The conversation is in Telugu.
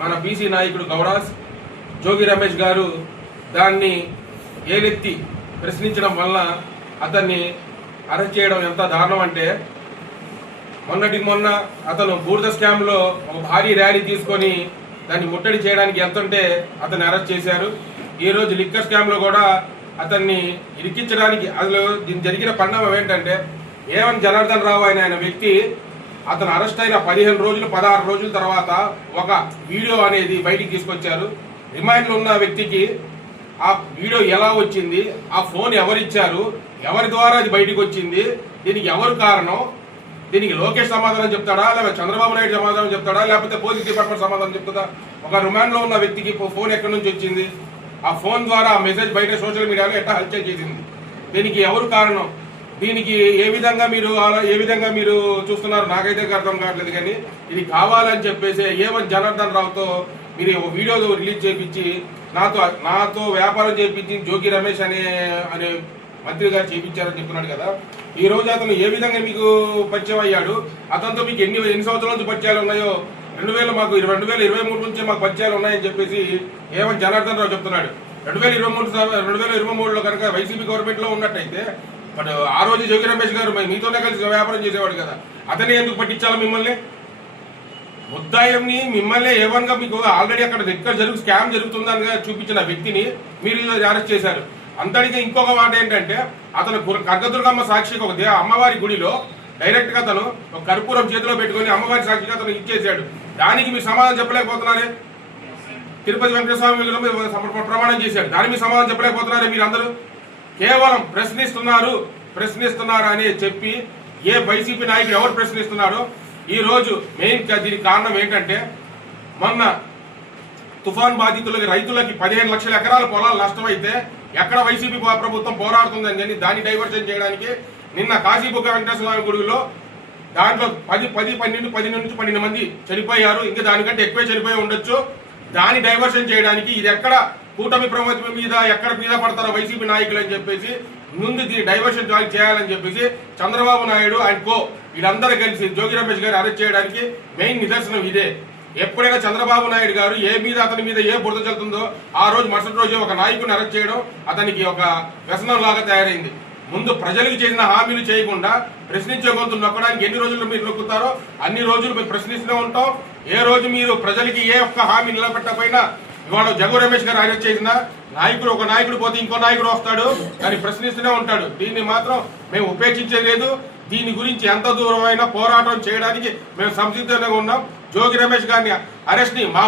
మన బీసీ నాయకుడు గౌడాస్ జోగి రమేష్ గారు దాన్ని ఏలెత్తి ప్రశ్నించడం వల్ల అతన్ని అరెస్ట్ చేయడం ఎంత దారుణం అంటే మొన్నటి మొన్న అతను బూర్ద స్కామ్లో ఒక భారీ ర్యాలీ తీసుకొని దాన్ని ముట్టడి చేయడానికి వెళ్తుంటే అతన్ని అరెస్ట్ చేశారు. ఈ రోజు లిక్కర్ స్కామ్లో కూడా అతన్ని ఇరికించడానికి అసలు దీని జరిగిన పరిణామం ఏంటంటే ఏవన్ జనార్దన్ రావు అనే ఆయన వ్యక్తి అతను అరెస్ట్ అయిన పదిహేను రోజులు పదహారు రోజుల తర్వాత ఒక వీడియో అనేది బయటికి తీసుకొచ్చారు. రిమాండ్లో ఉన్న వ్యక్తికి ఆ వీడియో ఎలా వచ్చింది ఆ ఫోన్ ఎవరిచ్చారు ఎవరి ద్వారా అది బయటికి వచ్చింది దీనికి ఎవరు కారణం దీనికి లోకేష్ సమాధానం చెప్తాడా లేదా చంద్రబాబు నాయుడు సమాధానం చెప్తాడా లేకపోతే పోలీస్ డిపార్ట్మెంట్ సమాధానం చెప్తుందా? ఒక రిమాండ్లో ఉన్న వ్యక్తికి ఫోన్ ఎక్కడి నుంచి వచ్చింది? ఆ ఫోన్ ద్వారా ఆ మెసేజ్ బయట సోషల్ మీడియాలో ఎట్లా హత్య చేసింది? దీనికి ఎవరు కారణం? దీనికి ఏ విధంగా మీరు ఏ విధంగా మీరు చూస్తున్నారు? నాకైతే అర్థం కావట్లేదు కానీ ఇది కావాలని చెప్పేసి ఏమని జనార్దన్ రావుతో మీరు వీడియో రిలీజ్ చేపించి నాతో నాతో వ్యాపారం చేపించి జోగి రమేష్ అనే అనే మంత్రి గారు చేపించారని చెప్తున్నాడు కదా. ఈ రోజు అతను ఏ విధంగా మీకు పరిచయం అయ్యాడు? అతనితో మీకు ఎన్ని ఎన్ని సంవత్సరాల నుంచి పరిచయాలు ఉన్నాయో? రెండు వేల మాకు రెండు వేల ఇరవై మూడు నుంచి మాకు పరిచయాలు ఉన్నాయని చెప్పేసి ఏమని జనార్దన్ రావు చెప్తున్నాడు. రెండు వేల ఇరవై మూడు రెండు వేల ఇరవై మూడులో కనుక వైసీపీ గవర్నమెంట్లో ఉన్నట్టయితే మరి ఆ రోజు జోగి రమేష్ గారు మరి మీతోనే కలిసి వ్యాపారం చేసేవాడు కదా. అతనే ఎందుకు పట్టించాలి మిమ్మల్ని? ముద్దాయంని మిమ్మల్ని ఏవన్గా మీకు ఆల్రెడీ అక్కడ ఎక్కడ జరుగు స్కామ్ జరుగుతుందని చూపించిన వ్యక్తిని మీరు అరెస్ట్ చేశారు. అంతటికి ఇంకొక మాట ఏంటంటే అతను కర్గదుర్గమ్మ సాక్షికి ఒక అమ్మవారి గుడిలో డైరెక్ట్గా అతను ఒక కర్పూరం చేతిలో పెట్టుకొని అమ్మవారి సాక్షిగా అతను ఇచ్చేసాడు దానికి మీరు సమాధానం చెప్పలేకపోతున్నారే? తిరుపతి వెంకటస్వామి ప్రమాణం చేశాడు. దానికి మీరు సమాధానం చెప్పలేకపోతున్నారే మీరు అందరూ కేవలం ప్రశ్నిస్తున్నారు ప్రశ్నిస్తున్నారు అని చెప్పి ఏ వైసీపీ నాయకుడు ఎవరు ప్రశ్నిస్తున్నారో ఈ రోజు మెయిన్ దీనికి కారణం ఏంటంటే మొన్న తుఫాన్ బాధితులకి రైతులకి పదిహేను లక్షల ఎకరాల పొలాలు నష్టమైతే ఎక్కడ వైసీపీ ప్రభుత్వం పోరాడుతుందని చెప్పి దాన్ని డైవర్షన్ చేయడానికి నిన్న కాశీబుగ్గ వెంకటేశ్వర స్వామి గుడిలో దాంట్లో పది పది పన్నెండు పది నుంచి పన్నెండు మంది చనిపోయారు. ఇంకా దానికంటే ఎక్కువే చనిపోయి ఉండొచ్చు. దాన్ని డైవర్షన్ చేయడానికి ఇది ఎక్కడ కూటమి ప్రభుత్వం మీద ఎక్కడ మీద పడతారో వైసీపీ నాయకులు అని చెప్పేసి ముందు దీన్ని డైవర్షన్ జాయిన్ చేయాలని చెప్పేసి చంద్రబాబు నాయుడు అండ్ కో వీళ్ళందరూ కలిసి జోగి రమేష్ గారు అరెస్ట్ చేయడానికి మెయిన్ నిదర్శనం ఇదే. ఎప్పుడైనా చంద్రబాబు నాయుడు గారు ఏ మీద అతని మీద ఏ బురద చల్లుతుందో ఆ రోజు మరుసటి రోజు ఒక నాయకుని అరెస్ట్ చేయడం అతనికి ఒక వ్యసనం లాగా తయారైంది. ముందు ప్రజలకు చేసిన హామీలు చేయకుండా ప్రశ్నించే గొంతు నొక్కడానికి ఎన్ని రోజులు మీరు నొక్కుతారో అన్ని రోజులు మేము ప్రశ్నిస్తూనే ఉంటాం. ఏ రోజు మీరు ప్రజలకి ఏ ఒక్క హామీ నిలబెట్టకపోయినా ఇవాళ జగన్ రమేష్ గారు అరెస్ట్ చేసిన నాయకుడు ఒక నాయకుడు పోతే ఇంకో నాయకుడు వస్తాడు దాన్ని ప్రశ్నిస్తూనే ఉంటాడు. దీన్ని మాత్రం మేము ఉపేక్షించలేదు దీని గురించి ఎంత దూరమైనా పోరాటం చేయడానికి మేము సంసిద్ధంగా ఉన్నాం. జోగి రమేష్ గారిని అరెస్ట్ని మా